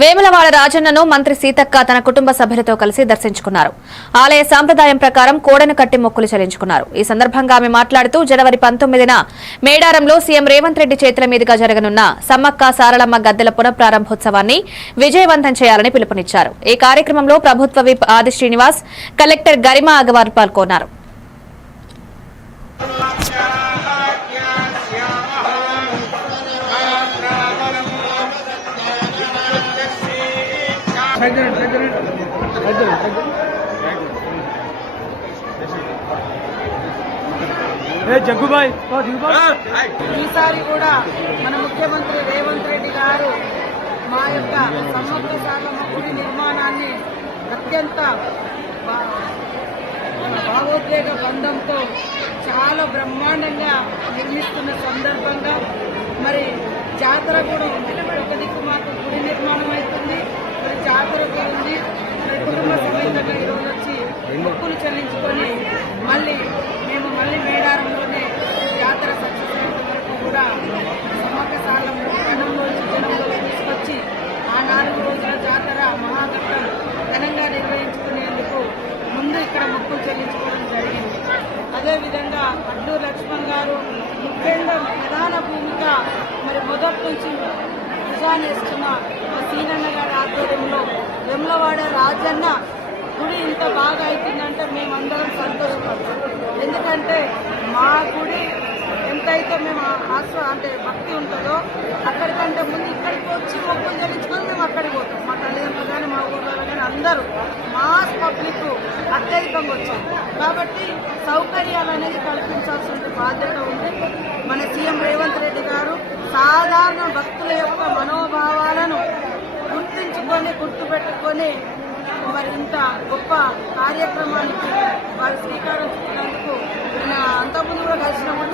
వేములవాడ రాజన్నను మంత్రి సీతక్క తన కుటుంబ సభ్యులతో కలిసి దర్శించుకున్నారు. ఆలయ సాంప్రదాయం ప్రకారం కోడను కట్టి మొక్కులు చెల్లించుకున్నారు. ఈ సందర్భంగా ఆమె మాట్లాడుతూ జనవరి పంతొమ్మిదిన మేడారంలో సీఎం రేవంత్ రెడ్డి చేతుల మీదుగా జరగనున్న సమ్మక్క సారలమ్మ గద్దెల పునఃప్రారంభోత్సవాన్ని విజయవంతం చేయాలని పిలుపునిచ్చారు. ఈ కార్యక్రమంలో ప్రభుత్వ విప్ ఆది శ్రీనివాస్ కలెక్టర్ గరిమా అగర్వాల్ పాల్గొన్నారు. జగ్గుబాయ్. ఈసారి కూడా మన ముఖ్యమంత్రి రేవంత్ రెడ్డి గారు మా యొక్క సమ్మక్క సాగమ గుడి నిర్మాణాన్ని అత్యంత భావోద్వేగ బంధంతో చాలా బ్రహ్మాండంగా నిర్మిస్తున్న సందర్భంగా మరి జాతర కూడా మరి మొదటి నుంచి మా సీనన్న గారి ఆధ్వర్యంలో వెమ్లవాడ రాజన్న గుడి ఇంత బాగా అవుతుందంటే మేమందరం సంతోషపడతాం ఎందుకంటే మా గుడి ఎంతైతే మేము ఆస్వ అంటే భక్తి ఉంటుందో అక్కడికంటే ముందు ఇక్కడికి వచ్చి మొక్కులు చెల్లించుకొని మేము అక్కడికి పోతాం. మా తల్లిదండ్రులు కానీ మా ఊళ్ళో కానీ అందరూ మాస్ పబ్లిక్ అత్యధికంగా వచ్చాం కాబట్టి సౌకర్యాలు అనేది కల్పించాల్సిన బాధ్యత ఉంది. మన సీఎం రేవంత్ సాధారణ భక్తుల యొక్క మనోభావాలను గుర్తించుకొని గుర్తుపెట్టుకొని మరి ఇంత గొప్ప కార్యక్రమానికి వారు శ్రీకారం నిన్న అంతకుముందు కూడా కలిసినప్పుడు